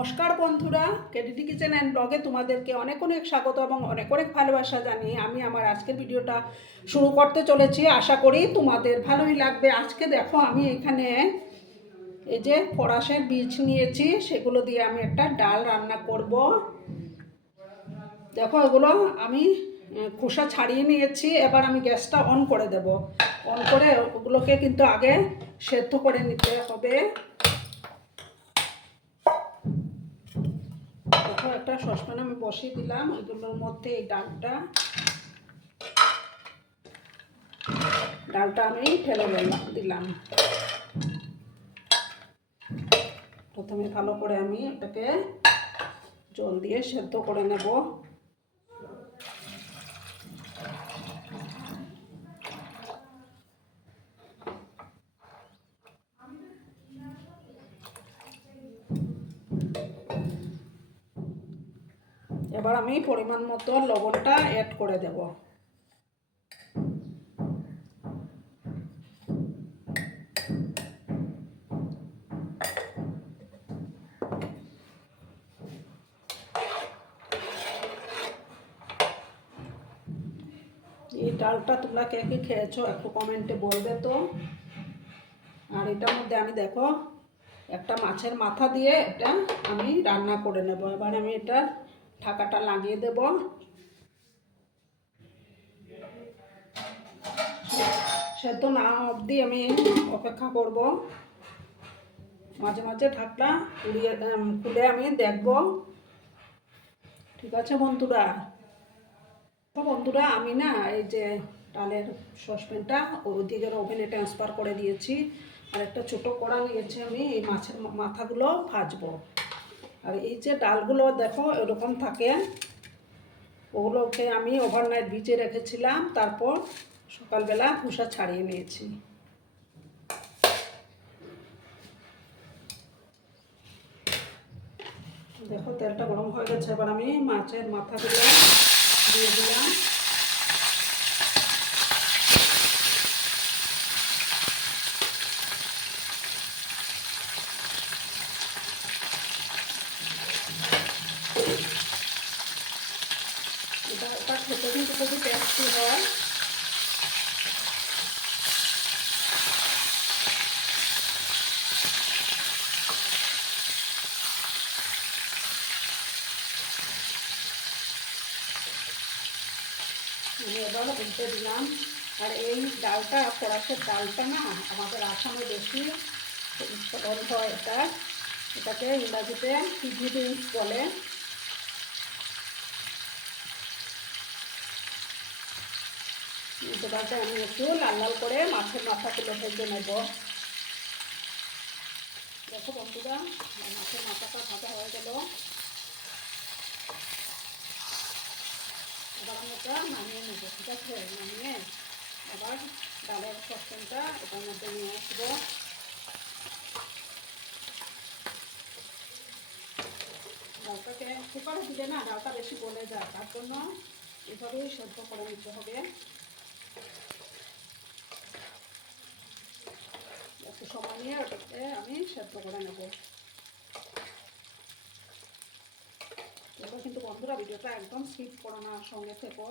নমস্কার বন্ধুরা, কেডিটি kitchen and ব্লগে তোমাদেরকে অনেক অনেক স্বাগত এবং অনেক অনেক ভালোবাসা জানিয়ে আমি আমার আজকের ভিডিওটা শুরু করতে চলেছি। আশা করি তোমাদের ভালোই লাগবে। আজকে দেখো আমি এখানে এই যে ফরাসের বীজ নিয়েছি, সেগুলো দিয়ে আমি একটা ডাল রান্না করব। দেখো এগুলো আমি খোসা ছাড়িয়ে নিয়েছি। এবার আমি গ্যাসটা অন করে দেব। অন করে ওগুলোকে কিন্তু আগে সেদ্ধ করে নিতে হবে। দেখো একটা সসপ্যান আমি বসিয়ে দিলাম, ওইগুলোর মধ্যে এই ডালটা আমি ফেলে দিলাম। প্রথমে ভালো করে আমি এটাকে জল দিয়ে সেদ্ধ করে নেব। এবার আমি পরিমাণ মতো লবণটা অ্যাড করে দেব। এই ডালটা তোমরা কে কে খেয়েছো একটু কমেন্টে বলবে তো। আর এটার মধ্যে আমি দেখো একটা মাছের মাথা দিয়ে এটা আমি রান্না করে নেব। এবার আমি এটা ঢাকাটা লাগিয়ে দেব। সেদ্ধ না অবধি আমি অপেক্ষা করব। মাঝে মাঝে ঢাকনা খুলে আমি দেখব। ঠিক আছে বন্ধুরা। আমি না এই যে ডালের সসপ্যানটা ওদিকের ওভেনে ট্রান্সফার করে দিয়েছি। আর একটা ছোটো কড়া নিয়েছি, আমি এই মাছের মাথাগুলো ভাজবো। আর এই যে ডালগুলো দেখো এরকম থাকে, ওগুলোকে আমি ওভারনাইট ভিজে রেখেছিলাম, তারপর সকালবেলা খোসা ছাড়িয়ে নিয়েছি। দেখো তেলটা গরম হয়ে গেছে। এবার আমি মাছের মাথাগুলো দিয়ে দিলাম। এটা খেতে কিন্তু খুবই টেস্টি হয়। আমি এবার উল্টে দিলাম। আর এই ডালটা, ফরাসের ডালটা না আমাদের আসামে বেশি উৎপাদন হয়। এটাকে ইংরাজিতে কিডনি বিনস বলে। ডালটা আমি একটু লাল লাল করে মাছের মাথাগুলো ভেজে নেব। দেখো বন্ধুরা, মাছের মাথাটা ভাজা হয়ে গেল। এবার আমি এটা নামিয়ে নেবো। ঠিক আছে, নামিয়ে আবার ডালের সসপ্যানটা এটার মধ্যে নিয়ে আসবো। ডালটাকে কুকারে দিলে না ডালটা বেশি গলে যায়, তার জন্য এভাবেই সেদ্ধ করে নিতে হবে। একটু সময় নিয়ে ওটাকে আমি সেদ্ধ করে নেব। কিন্তু বন্ধুরা ভিডিওটা একদম স্কিপ করো না, সঙ্গে থেকো।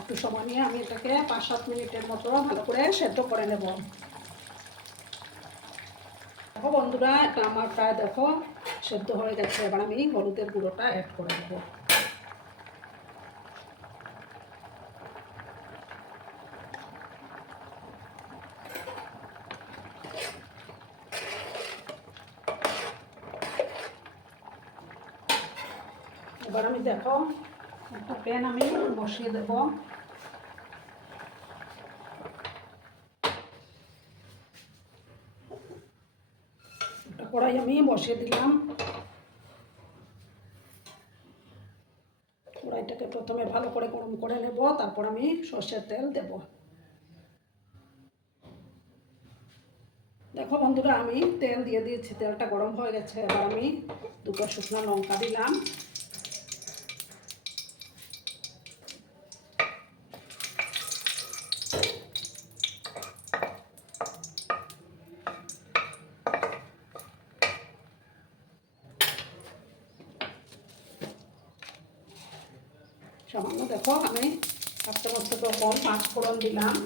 একটু সময় নিয়ে আমি এটাকে 5-7 মিনিটের মতো ভালো করে সেদ্ধ করে নেব। দেখো বন্ধুরা, এটা আমার প্রায় দেখো সেদ্ধ হয়ে গেছে। এবার আমি হলুদের গুঁড়োটা অ্যাড করে দেবো। এবার আমি দেখো একটা প্যান আমি বসিয়ে দেব। একটা কড়াই আমি বসিয়ে দিলাম। কড়াইটাকে প্রথমে ভালো করে গরম করে নেব, তারপর আমি সর্ষের তেল দেব। দেখো বন্ধুরা, আমি তেল দিয়ে দিয়েছি, তেলটা গরম হয়ে গেছে। এবার আমি 2টো শুকনো লঙ্কা দিলাম। সামান্য দেখো আমি 1 চামচ থেকে কম 5 ফোড়ন দিলাম।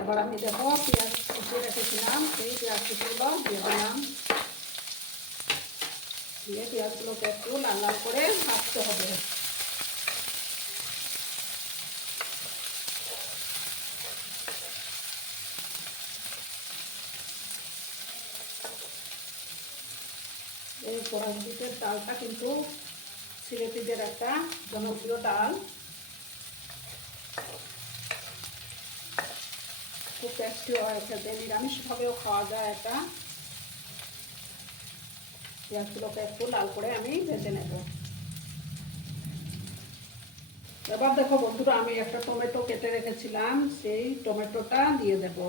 এবার আমি দেখো পেঁয়াজ কুচিয়ে রেখেছিলাম, সেই পেঁয়াজ কুচিগুলো দিয়ে দিলাম। দিয়ে পেঁয়াজগুলোকে একটু লাল লাল করে ভাজতে হবে। এই কোরআনজিতের ডালটা কিন্তু সিলেটিদের একটা জনপ্রিয় ডাল, খুব টেস্টি হয় খেতে, নিরামিষভাবেও খাওয়া যায় এটা। পেঁয়াজগুলোকে একটু লাল করে আমি ভেজে নেব। এবার দেখো বন্ধুরা, আমি একটা টমেটো কেটে রেখেছিলাম, সেই টমেটোটা দিয়ে দেব।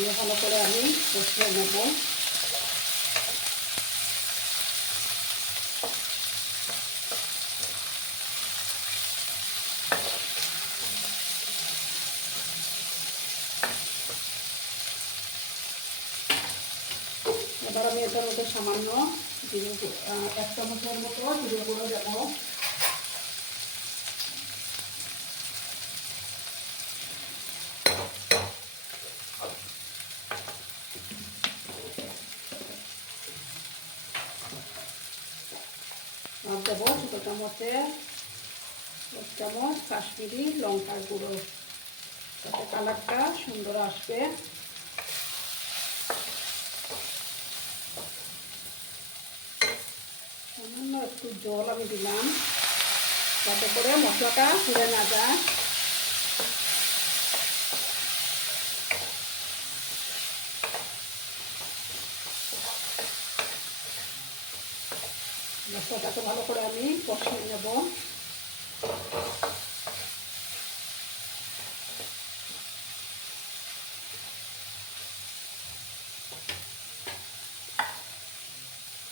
দিয়ে ভালো করে আমি কষিয়ে নেব। এবার আমি এটার মধ্যে সামান্য জিরে, 1 চামচের মতো জিরে গুঁড়ো দেবো। আর দেবো ছোটো চামচের 1 চামচ কাশ্মীরি লঙ্কার গুঁড়ো, তাতে কালারটা সুন্দর আসবে। সামান্য একটু জল আমি দিলাম, যাতে করে মশলাটা পুড়ে না যায়। মশলাটাকে ভালো করে আমি কষিয়ে নেব।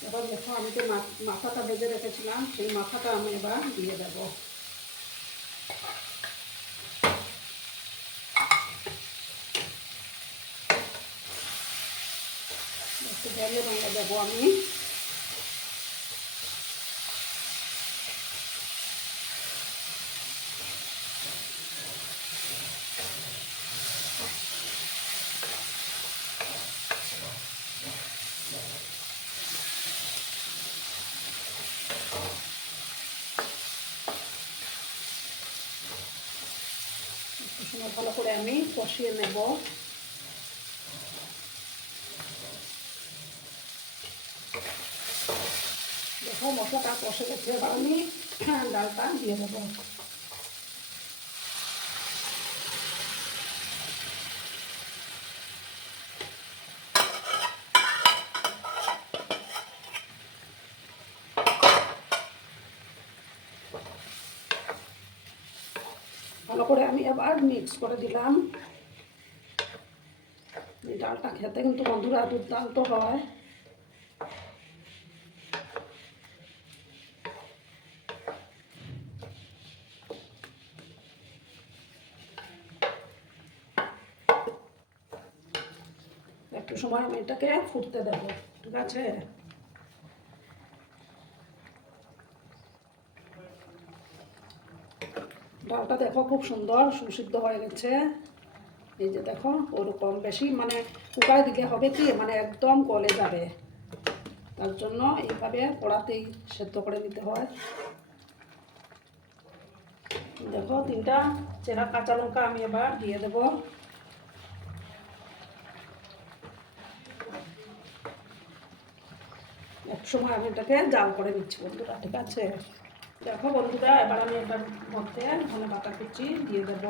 এবার দেখো আমি যে মাথাটা ভেজে রেখেছিলাম, সেই মাথাটা আমি এবার দিয়ে দেব। একটু ভেঙে ভেঙে দেবো আমি। সময় ভালো করে আমি কষিয়ে নেব। দেখো মশলাটা কষে গেছে, এবার আমি ডালটা দিয়ে দেবো। ভালো করে আমি আবার মিক্স করে দিলাম। এই ডালটা খেতে কিন্তু বন্ধুরা দুর্দান্ত হয়। একটু সময় আমি এটাকে ফুটতে দেব, ঠিক আছে? ডালটা দেখো খুব সুন্দর সুসিদ্ধ হয়ে গেছে। এই যে দেখো, ওরকম বেশি মানে কুকারে দিলে হবে কি, মানে একদম গলে যাবে, তার জন্য এইভাবে কড়াতেই সেদ্ধ করে নিতে হয়। দেখো 3টা চেরা কাঁচা লঙ্কা আমি এবার দিয়ে দেব। এক সময় আমি এটাকে জাল করে নিচ্ছি বন্ধুরা, ঠিক আছে? দেখো বন্ধুরা, এবার আমি এটার মধ্যে ধনে পাতা কুচি দিয়ে দেব।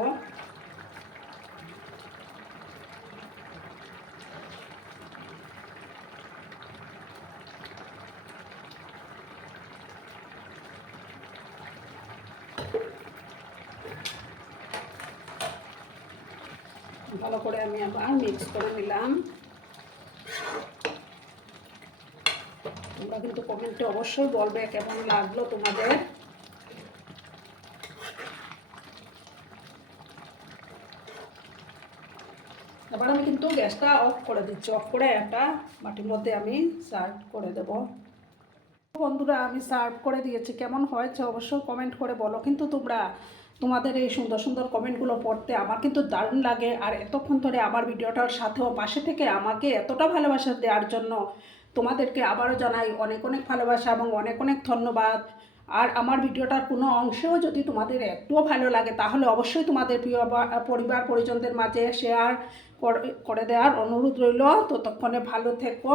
ভালো করে আমি আবার মিক্স করে নিলাম। তোমরা কিন্তু কমেন্টে অবশ্যই বলবে কেমন লাগলো তোমাদের। এবার আমি কিন্তু গ্যাসটা অফ করে দিচ্ছি, অফ করে একটা বাটির মধ্যে আমি সার্ভ করে দেব। বন্ধুরা আমি সার্ভ করে দিয়েছি, কেমন হয়েছে অবশ্যই কমেন্ট করে বলো। কিন্তু তোমরা তোমাদের এই সুন্দর সুন্দর কমেন্টগুলো পড়তে আমার কিন্তু দারুণ লাগে। আর এতক্ষণ ধরে আমার ভিডিওটার সাথেও পাশে থেকে আমাকে এতটা ভালোবাসা দেওয়ার জন্য তোমাদেরকে আবারও জানাই অনেক অনেক ভালোবাসা এবং অনেক অনেক ধন্যবাদ। আর আমার ভিডিওটার কোনো অংশেও যদি তোমাদের একটুও ভালো লাগে তাহলে অবশ্যই তোমাদের প্রিয় পরিবার পরিজনদের মাঝে শেয়ার করে দেওয়ার অনুরোধ রইল। ততক্ষণে ভালো থেকো।